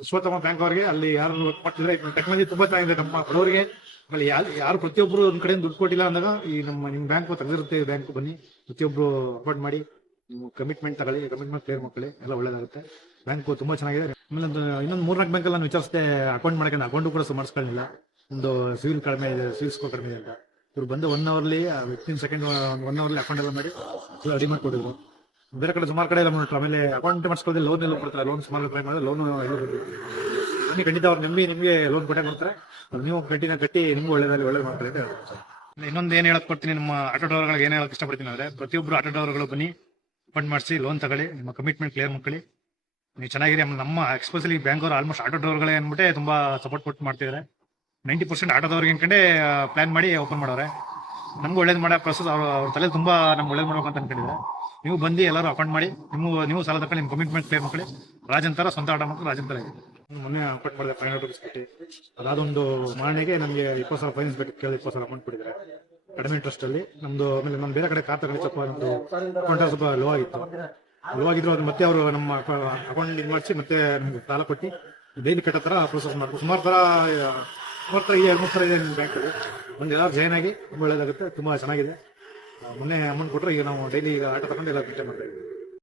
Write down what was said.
ವಿಶ್ವೋತ್ತಮ bank ಅವರಿಗೆ ಅಲ್ಲಿ ಯಾರು ವರ್ಕ್ ಮಾಡ್ತಿದ್ರೆ ಟೆಕ್ನಾಲಜಿ ತುಂಬಾ ಚೆನ್ನಾಗಿದೆ ನಮ್ಮ ಬಡವರಿಗೆ. ಅಲ್ಲಿ ಯಾರು ಪ್ರತಿಯೊಬ್ಬರು ಒಂದ್ ಕಡೆ ದುಡ್ಡು ಕೊಟ್ಟಿಲ್ಲ ಅಂದಾಗ ಈ ನಿಮ್ ಬ್ಯಾಂಕ್ ತೆಗೆದಿರುತ್ತೆ, ಬ್ಯಾಂಕ್ ಬನ್ನಿ ಪ್ರತಿಯೊಬ್ರು ಅಕೌಂಟ್ ಮಾಡಿ, ನೀವು ಕಮಿಟ್ಮೆಂಟ್ ತಗೊಳ್ಳಿ, ಕಮಿಟ್ಮೆಂಟ್ ಕ್ಲಿಯರ್ ಮಾಡ್ಕೊಳ್ಳಿ, ಎಲ್ಲ ಒಳ್ಳೇದಾಗುತ್ತೆ. ಬ್ಯಾಂಕ್ ತುಂಬಾ ಚೆನ್ನಾಗಿದೆ. ಆಮೇಲೆ ಇನ್ನೊಂದು 3-4 ಬ್ಯಾಂಕ್ ನಾನು ವಿಚಾರಿಸಿದೆ ಅಕೌಂಟ್ ಮಾಡಕ್ಕೆ, ಅಕೌಂಟ್ ಕೂಡ ಮಾಡಿಸ್ಕೊಳ್ಳಿಲ್ಲ. ಒಂದು ಸಿವಿಲ್ ಕಡಿಮೆ ಇದೆ, ಸಿವಿಲ್ ಸ್ಕೋರ್ ಕಡಿಮೆ ಇದೆ ಅಂತ. ಇವ್ರು ಬಂದು 1 ಅವರ್ಲಿ 15 ಸೆಕೆಂಡ್ 1 ಅವರ್ಲಿ ಅಕೌಂಟ್ ಎಲ್ಲ ಮಾಡಿ ರೆಡಿ ಮಾಡಿಕೊಟ್ಟಿದ್ರು. ಬೇರೆ ಕಡೆ ಸುಮಾರು ಕಡೆ ಎಲ್ಲ ಮಾಡ್ತಾರೆ. ಆಮೇಲೆ ಅಕೌಂಟ್ ಮಾಡಿಸ್ಕೊಳ್ಳದೆ ಲೋನ್ ಎಲ್ಲ ಕೊಡ್ತಾರೆ. ಲೋನ್ ಸುಮಾರು ಟ್ರೈ ಮಾಡಿದ್ರೆ ಲೋನ್ ಬನ್ನಿ, ಖಂಡಿತ ಅವ್ರು ನಿಮಗೆ ಲೋನ್ ಕೊಟ್ಟೆ ಕೊಡ್ತಾರೆ. ನೀವು ಕಟ್ಟಿ ನಿಮ್ಗೂ ಒಳ್ಳೇದು ಮಾಡ್ತಾರೆ ಅಂತ ಹೇಳ್ತಾರೆ. ಇನ್ನೊಂದು ಏನ್ ಹೇಳಕ್ ಕೊಡ್ತೀನಿ, ನಮ್ಮ ಆಟೋ ಡ್ರೈವರ್ಗಳಿಗೆ ಏನ್ ಹೇಳಕ್ ಇಷ್ಟಪಡ್ತೀನಿ ಅಂದ್ರೆ, ಪ್ರತಿಯೊಬ್ಬರು ಆಟೋ ಡ್ರೈವರ್ಗಳು ಬನ್ನಿ, ಅಕೌಂಟ್ ಮಾಡಿಸಿ, ಲೋನ್ ತಗೊಳ್ಳಿ, ನಿಮ್ಮ ಕಮಿಟ್ಮೆಂಟ್ ಕ್ಲಿಯರ್ ಮಾಡ್ಕೊಳ್ಳಿ, ನೀವು ಚೆನ್ನಾಗಿರಿ. ನಮ್ಮ ಎಕ್ಸ್ಪೆಷಲಿ ಬ್ಯಾಂಕ್ ಅವರು ಆಲ್ಮೋಸ್ಟ್ ಆಟೋ ಡ್ರೈವರ್ಗಳೇ ಅಂದ್ಬಿಟ್ಟೆ ತುಂಬಾ ಸಪೋರ್ಟ್ ಕೊಟ್ಟು ಮಾಡ್ತಿದ್ದಾರೆ. 90% ಆಟೋದವ್ರಿಗೆ ಅನ್ಕೊಂಡೆ ಪ್ಲಾನ್ ಮಾಡಿ ಓಪನ್ ಮಾಡೋರೆ. ನಮ್ಗೆ ಒಳ್ಳೇದು ಮಾಡೋ ಪ್ರೊಸೆಸ್ ಅವ್ರ ತಲೆ ತುಂಬಾ ನಮ್ಗೆ ಒಳ್ಳೇದು ಮಾಡ್ಬೇಕು ಅಂತ ಅನ್ಕೊಂಡಿದ್ದಾರೆ. ನೀವು ಬಂದು ಎಲ್ಲರೂ ಅಕೌಂಟ್ ಮಾಡಿ, ನೀವು ಸಾಲ ತಗೊಳ್ಳಿ, ನಿಮ್ಮ ಕಮಿಟ್ಮೆಂಟ್ ಕ್ಲಿಯರ್ ಮಾಡ್ಕೊಳ್ಳಿ. ರಾಜನ್ ತರ ಸ್ವಂತ ಆಟ ಮಾಡ್ಕೊಂಡು ರಾಜನ್ ತರ ಇದೆ. ಮೊನ್ನೆ ಅಕೌಂಟ್ ಮಾಡಿದೆ 500 ರೂಪೀಸ್ ಕಟ್ಟಿ. ಅದಾದೊಂದು ಮಾರನೆಗೆ ನಮಗೆ 20,000 ಫೈನಾನ್ಸ್ ಬೇಕು ಕೇಳಿ 20,000 ಅಮೌಂಟ್ ಕೊಟ್ಟಿದ್ದಾರೆ ಕಡಿಮೆ ಇಂಟ್ರೆಸ್ಟ್ ಅಲ್ಲಿ. ನಮ್ದು ಆಮೇಲೆ ನಾನು ಬೇರೆ ಕಡೆ ಕಾರ್ ತಗೊಳ್ಳಿ, ಸ್ವಲ್ಪ ನಮ್ದು ಅಕೌಂಟ್ ಸ್ವಲ್ಪ ಲೋ ಆಗಿದ್ರು. ಅದು ಮತ್ತೆ ಅವರು ನಮ್ಮ ಅಕೌಂಟ್ ಇದು ಮಾಡಿಸಿ ಮತ್ತೆ ನಮ್ಗೆ ಸಾಲ ಕೊಟ್ಟು ಡೈಲಿ ಕಟ್ಟೋ ತರ ಪ್ರೊಸೆಸ್ ಮಾಡ್ತಾರೆ. ಸುಮಾರು ತರ ಇದೆ, 2-3 ತರ ಇದೆ ನಿಮ್ಮ ಬ್ಯಾಂಕ್ ಅಲ್ಲಿ. ಒಂದು ಎಲ್ಲರೂ ಜಾಯ್ನ್ ಆಗಿ ಒಳ್ಳೇದಾಗುತ್ತೆ, ತುಂಬಾ ಚೆನ್ನಾಗಿದೆ. ಮೊನ್ನೆ ಅಮೌಂಟ್ ಕೊಟ್ಟರೆ ಈಗ ನಾವು ಡೈಲಿ ಆಟೋ ತಗೊಂಡು ಎಲ್ಲ ಕಟ್ಟೆ ಮಾಡ್ತಾ ಇದ್ದೀವಿ.